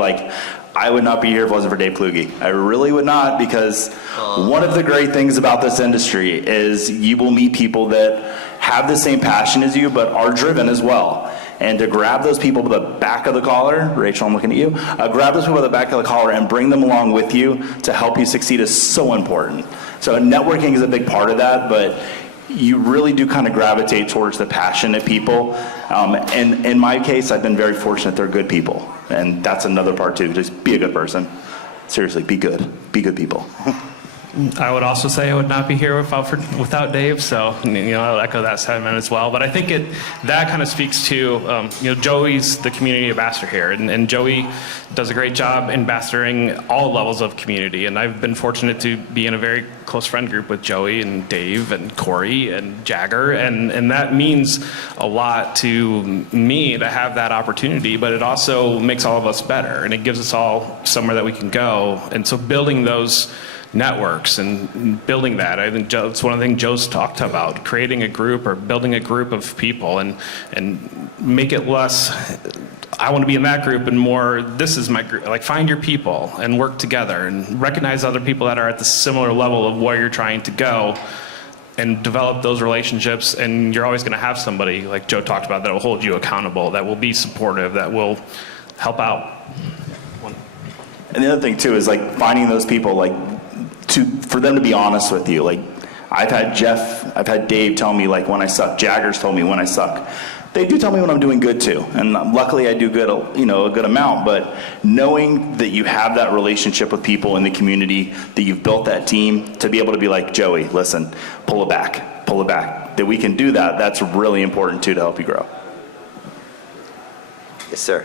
I would not be here if it wasn't for Dave Kluge. I really would not, because one of the great things about this industry is you will meet people that have the same passion as you, but are driven as well. And to grab those people by the back of the collar, Rachel, I'm looking at you, grab those people by the back of the collar and bring them along with you to help you succeed is so important. So networking is a big part of that, but you really do kind of gravitate towards the passionate people. And in my case, I've been very fortunate they're good people. And that's another part too, just be a good person. Seriously, be good. Be good people. I would also say I would not be here without Dave, so I'll echo that sentiment as well. But I think that kind of speaks to Joey's the community ambassador here, and Joey does a great job ambassadoring all levels of community. And I've been fortunate to be in a very close friend group with Joey and Dave and Corey and Jagger, and that means a lot to me to have that opportunity. But it also makes all of us better, and it gives us all somewhere that we can go. And so building those networks and building that. I think it's one of the things Joe's talked about, creating a group or building a group of people and make it less, I want to be in that group, and more, this is my group. Like, find your people and work together and recognize other people that are at the similar level of where you're trying to go and develop those relationships. And you're always going to have somebody, like Joe talked about, that will hold you accountable, that will be supportive, that will help out. And the other thing too is like finding those people, like for them to be honest with you. Like I've had Dave tell me like when I suck. Jaggers told me when I suck. They do tell me when I'm doing good too, and luckily I do good, a good amount. But knowing that you have that relationship with people in the community, that you've built that team to be able to be like, Joey, listen, pull it back, that we can do that. That's really important too to help you grow. Yes, sir.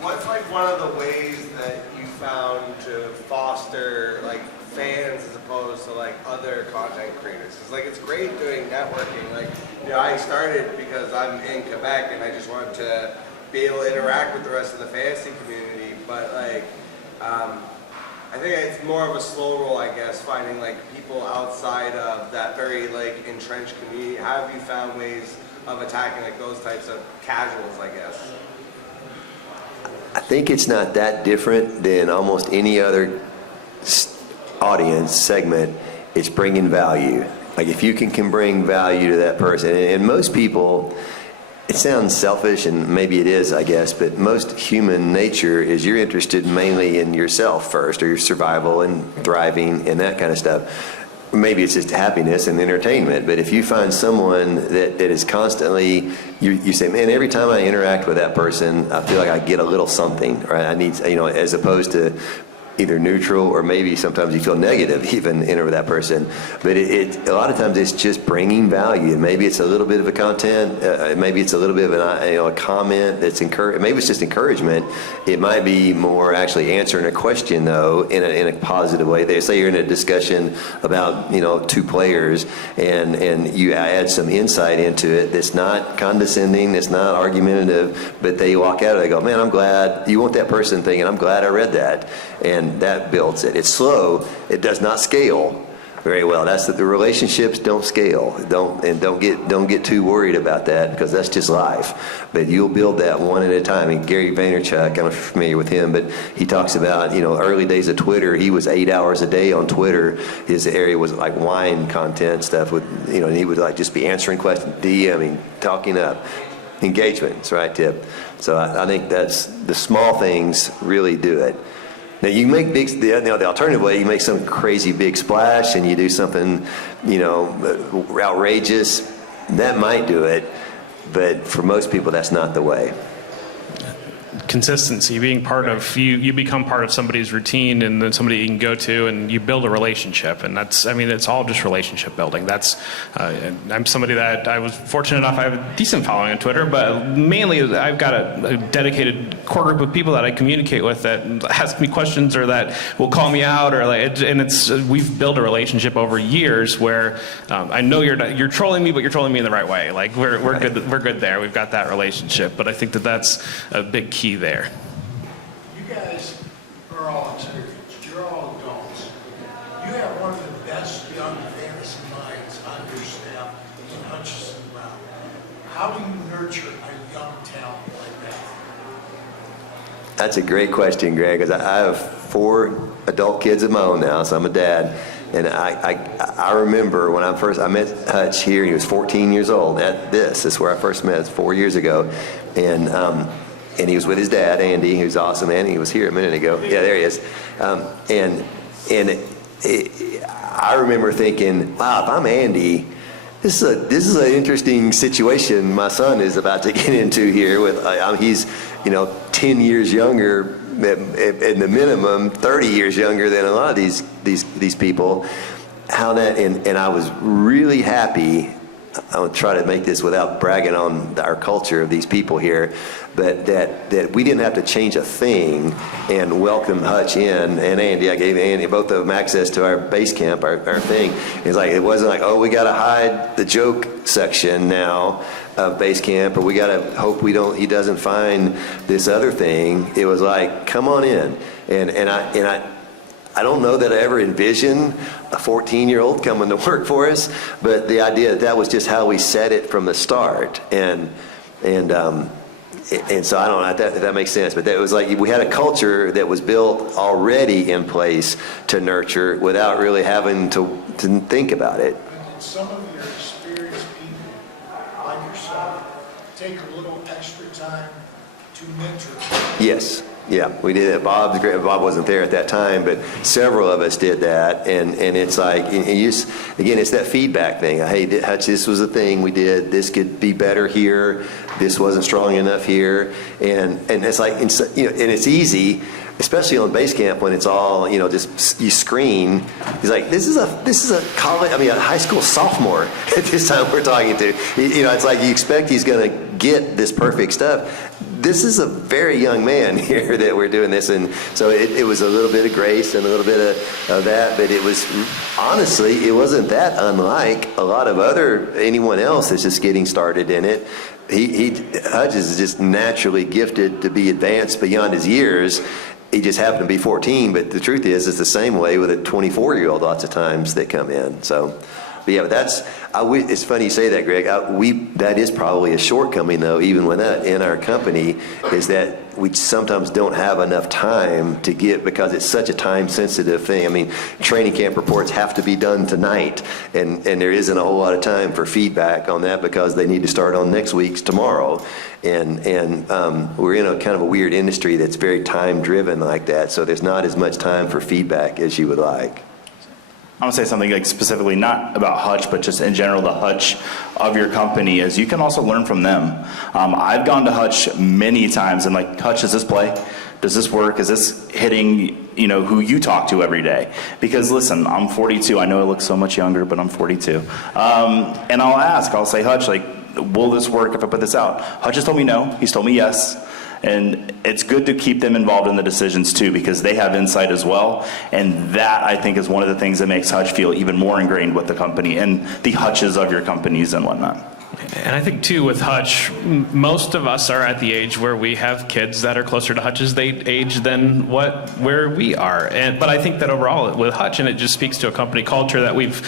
What's like one of the ways that you found to foster like fans as opposed to like other content creators? It's like, it's great doing networking. Like, I started because I'm in Quebec and I just wanted to be able to interact with the rest of the fantasy community. But like, I think it's more of a slow roll, I guess, finding like people outside of that very like entrenched community. How have you found ways of attacking like those types of casuals, I guess? I think it's not that different than almost any other audience segment. It's bringing value. Like if you can bring value to that person, and most people, it sounds selfish, and maybe it is, I guess, but most human nature is you're interested mainly in yourself first, or your survival and thriving and that kind of stuff. Maybe it's just happiness and entertainment, but if you find someone that is constantly, you say, man, every time I interact with that person, I feel like I get a little something, right? I need, as opposed to either neutral, or maybe sometimes you feel negative even enter with that person. But a lot of times it's just bringing value. And maybe it's a little bit of a content, maybe it's a little bit of a comment that's maybe it's just encouragement. It might be more actually answering a question though in a positive way. They say you're in a discussion about two players, and you add some insight into it that's not condescending, it's not argumentative, but they walk out and they go, man, I'm glad. You want that person thinking, I'm glad I read that. And that builds it. It's slow. It does not scale very well. That's that the relationships don't scale. Don't get too worried about that, because that's just life. But you'll build that one at a time. And Gary Vaynerchuk, I'm familiar with him, but he talks about early days of Twitter. He was 8 hours a day on Twitter. His area was like wine content stuff with and he would like just be answering questions, DMing, talking up. Engagement's right, Tip. So I think that's the small things really do it. Now you make the alternative way, you make some crazy big splash and you do something, outrageous. That might do it, but for most people, that's not the way. Consistency, being part of, you become part of somebody's routine, and then somebody you can go to, and you build a relationship. And it's all just relationship building. I'm somebody that I was fortunate enough, I have a decent following on Twitter, but mainly I've got a dedicated core group of people that I communicate with that ask me questions or that will call me out, we've built a relationship over years where I know you're trolling me, but you're trolling me in the right way. Like we're good there. We've got that relationship. But I think that's a big key there. You guys are all experienced. You're all adults. You have one of the best young fantasy minds on your staff in Hutchinson Brown. How do you nurture a young talent like that? That's a great question, Greg, because I have 4 adult kids of my own now, so I'm a dad. And I remember when I met Hutch here, he was 14 years old. This is where I first met, 4 years ago. And he was with his dad, Andy, who's awesome. Andy was here a minute ago. Yeah, there he is. I remember thinking, wow, if I'm Andy, this is an interesting situation my son is about to get into here. He's 10 years younger, at the minimum 30 years younger than a lot of these people. And I was really happy. I'll try to make this without bragging on our culture of these people here, but that we didn't have to change a thing and welcome Hutch in, and Andy. I gave Andy, both of them, access to our base camp, our thing. It wasn't like, oh, we got to hide the joke section now of base camp, or we got to hope he doesn't find this other thing. It was like, come on in, and I don't know that I ever envisioned a 14-year-old coming to work for us, but the idea that that was just how we set it from the start, and so I don't know if that makes sense, but that was like we had a culture that was built already in place to nurture without really having to think about it. And did some of your experienced people, like yourself, take a little extra time to mentor? Yes. Yeah, we did it. Bob's great. Bob wasn't there at that time, but several of us did that. And it's like, and you just, again, it's that feedback thing. Hey, Hutch, this was a thing we did. This could be better here. This wasn't strong enough here. And it's like, and it's easy, especially on base camp when it's all, just you screen. He's like, this is a college, a high school sophomore at this time we're talking to. It's like you expect he's going to get this perfect stuff. This is a very young man here that we're doing this, and so it was a little bit of grace and a little bit of that, but it was, honestly, it wasn't that unlike a lot of anyone else that's just getting started in it. Hutch is just naturally gifted to be advanced beyond his years. He just happened to be 14, but the truth is, it's the same way with a 24-year-old lots of times that come in, so. But yeah, it's funny you say that, Greg. That is probably a shortcoming, though, even with that in our company, is that we sometimes don't have enough time to get, because it's such a time-sensitive thing. Training camp reports have to be done tonight, and there isn't a whole lot of time for feedback on that because they need to start on next week's tomorrow. And we're in a kind of a weird industry that's very time-driven like that, so there's not as much time for feedback as you would like. I want to say something like specifically not about Hutch, but just in general, the Hutch of your company is you can also learn from them. I've gone to Hutch many times and like, Hutch, does this play? Does this work? Is this hitting, who you talk to every day? Because listen, I'm 42. I know I look so much younger, but I'm 42. And I'll say, Hutch, will this work if I put this out? Hutch has told me no. He's told me yes. And it's good to keep them involved in the decisions too, because they have insight as well. And that, I think, is one of the things that makes Hutch feel even more ingrained with the company and the Hutches of your companies and whatnot. And I think, too, with Hutch, most of us are at the age where we have kids that are closer to Hutch's age than where we are. But I think that overall with Hutch, and it just speaks to a company culture that we've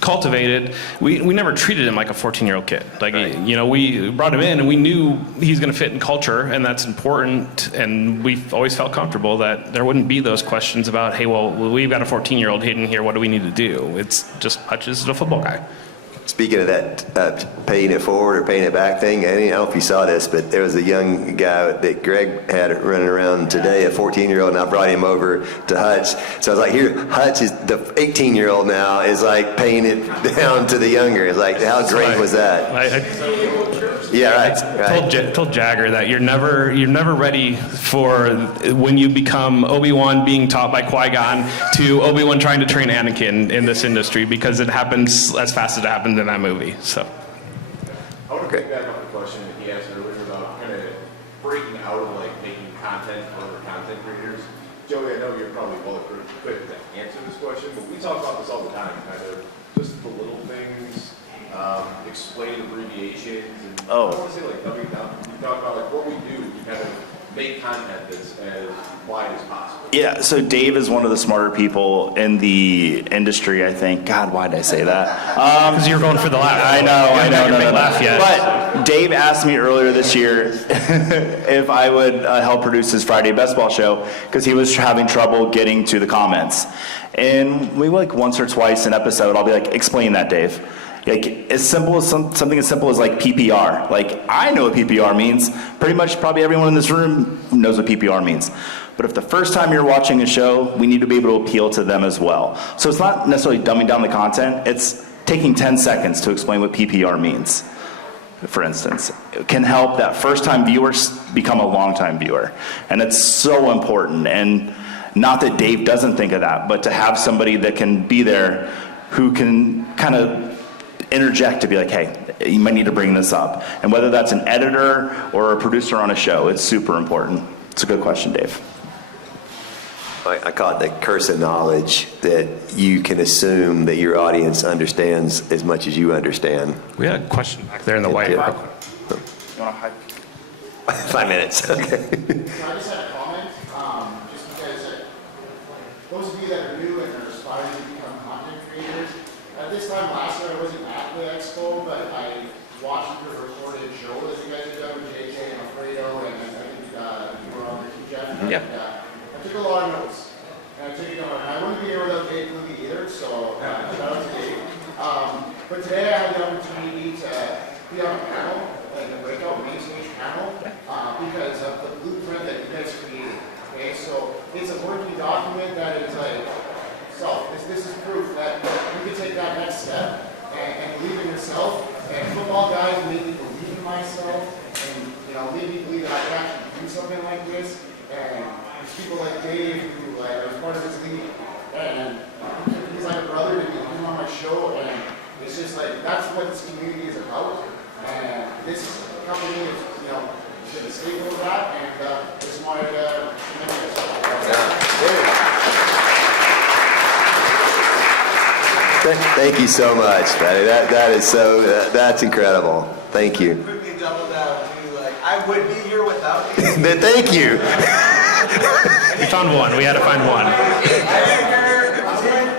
cultivated, we never treated him like a 14-year-old kid. We brought him in and we knew he's going to fit in culture, and that's important. And we've always felt comfortable that there wouldn't be those questions about, hey, well, we've got a 14-year-old hidden here. What do we need to do? It's just Hutch is a football guy. Speaking of that paying it forward or paying it back thing, I don't know if you saw this, but there was a young guy that Greg had running around today, a 14-year-old, and I brought him over to Hutch. So I was like, here, Hutch is the 18-year-old now is like paying it down to the younger. It's like, how great was that? Yeah, right. Told Jagger that you're never ready for when you become Obi-Wan being taught by Qui-Gon to Obi-Wan trying to train Anakin in this industry, because it happens as fast as it happened in that movie. So. I want to pick back up the question that he asked earlier about kind of breaking out of making content for other content creators. Joey, I know you're probably well equipped to answer this question, but we talk about this all the time, kind of just the little things, explain abbreviations, and I don't want to say dumbing down. We talk about what we do to kind of make content that's as wide as possible. Yeah, so Dave is one of the smarter people in the industry, I think. God, why did I say that? Because you're going for the laugh. I know. No. Laugh yet. But Dave asked me earlier this year if I would help produce his Friday Best Ball show, because he was having trouble getting to the comments. And we once or twice an episode, I'll be like, explain that, Dave. As simple as something as simple as PPR. I know what PPR means. Pretty much probably everyone in this room knows what PPR means. But if the first time you're watching a show, we need to be able to appeal to them as well. So it's not necessarily dumbing down the content. It's taking 10 seconds to explain what PPR means, for instance. It can help that first-time viewer become a long-time viewer. And it's so important. And not that Dave doesn't think of that, but to have somebody that can be there who can kind of interject to be like, hey, you might need to bring this up. And whether that's an editor or a producer on a show, it's super important. It's a good question, Dave. I call it the curse of knowledge, that you can assume that your audience understands as much as you understand. We had a question back there in the white. You want to hide? 5 minutes, okay. So I just had a comment, just because those of you that are new and are aspiring to become content creators, at this time last year I wasn't at the expo, but I watched the recorded show that you guys have done with JJ and Alfredo, and I think you were on there too, Jeff. Yep. And, I took a lot of notes. And I took it on. I wouldn't be here without Dave Kluge either, so shout out to Dave. But today I had the opportunity to be on a panel, like a breakout main stage panel, because of the blueprint that you guys created. Okay, so it's a working document that is like, so this is proof that you can take that next step and believe in yourself. And football guys made me believe in myself, and made me believe that I can actually do something like this. And there's people like Dave who I was part of his league, and he's like a brother to me. He's on my show, and it's just like that's what this community is about. And this company is, the staple of that, and just wanted to commend you. Thank you so much, Patty. That is so, that's incredible. Thank you. Quickly double down too, like, I would be here without you. Then thank you. We found one. We had to find one.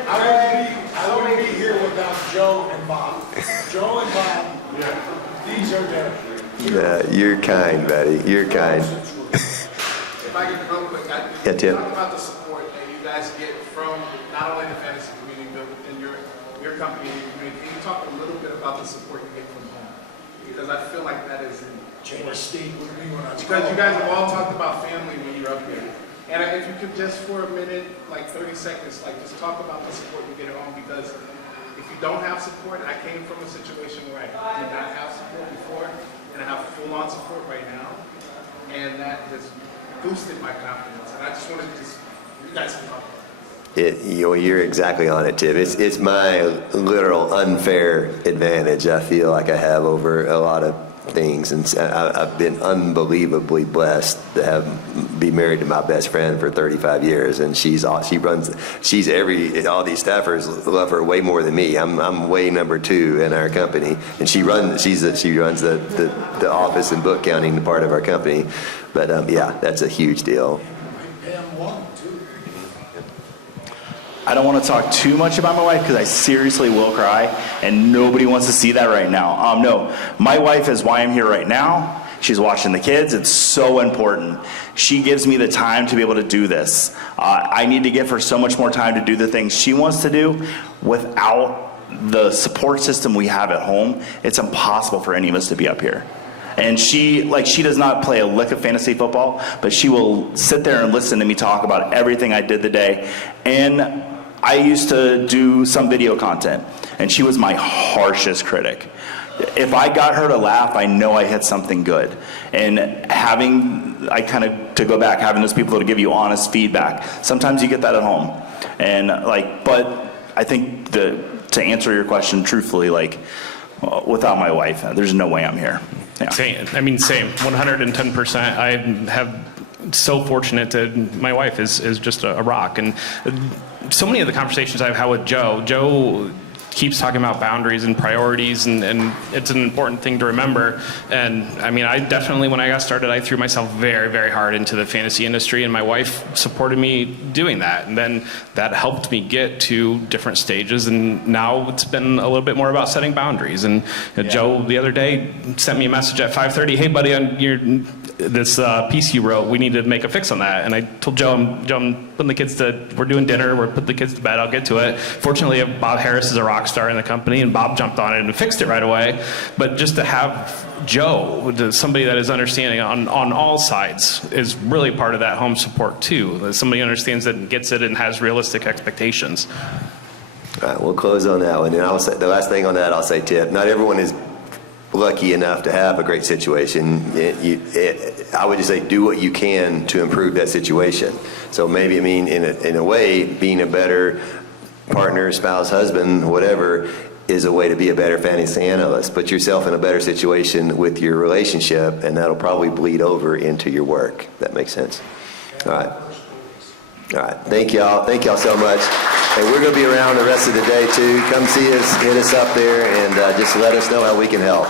I wouldn't be here without Joe and Bob. Joe and Bob, these are their. Yeah, you're kind, Betty. You're kind. If I could real quick, Yeah, Tim. talk about the support that you guys get from not only the fantasy community, but within your company and your community. Can you talk a little bit about the support you get from home? Because I feel like that is James State with me when I was because you guys have all talked about family when you're up here. And if you could just for a minute, like 30 seconds, like just talk about the support you get at home, because if you don't have support, I came from a situation where I did not have support before, and I have full-on support right now, and that has boosted my confidence. And I just wanted to you guys can talk about it. You're exactly on it, Tim. It's my literal unfair advantage I feel like I have over a lot of things, and I've been unbelievably blessed to be married to my best friend for 35 years, and all these staffers love her way more than me. I'm way number 2 in our company, and she runs the office and book counting part of our company. But yeah, that's a huge deal. Pam one, too. I don't want to talk too much about my wife because I seriously will cry, and nobody wants to see that right now. No, my wife is why I'm here right now. She's watching the kids. It's so important. She gives me the time to be able to do this. I need to give her so much more time to do the things she wants to do. Without the support system we have at home, it's impossible for any of us to be up here. And she does not play a lick of fantasy football, but she will sit there and listen to me talk about everything I did the day. And I used to do some video content, and she was my harshest critic. If I got her to laugh, I know I hit something good. And having those people to give you honest feedback, sometimes you get that at home. And but I think to answer your question truthfully, without my wife, there's no way I'm here. Yeah. Same. 110%. I have so fortunate to, my wife is just a rock. And so many of the conversations I've had with Joe keeps talking about boundaries and priorities, and it's an important thing to remember. And I definitely, when I got started, I threw myself very, very hard into the fantasy industry, and my wife supported me doing that. And then that helped me get to different stages, and now it's been a little bit more about setting boundaries. And Joe, the other day, sent me a message at 5:30, "Hey buddy, on this piece you wrote, we need to make a fix on that." And I told Joe, I'm putting the kids we're doing dinner, we're putting the kids to bed, I'll get to it. Fortunately, Bob Harris is a rock star in the company, and Bob jumped on it and fixed it right away. But just to have Joe, somebody that is understanding on all sides, is really part of that home support too. Somebody who understands it and gets it and has realistic expectations. All right, we'll close on that one. And I'll say the last thing on that, I'll say, Tip, not everyone is lucky enough to have a great situation. I would just say do what you can to improve that situation. So maybe, in a way, being a better partner, spouse, husband, whatever, is a way to be a better fantasy analyst. Put yourself in a better situation with your relationship, and that'll probably bleed over into your work. That makes sense. All right. All right. Thank y'all. Thank y'all so much. And we're going to be around the rest of the day, too. Come see us, hit us up there, and just let us know how we can help.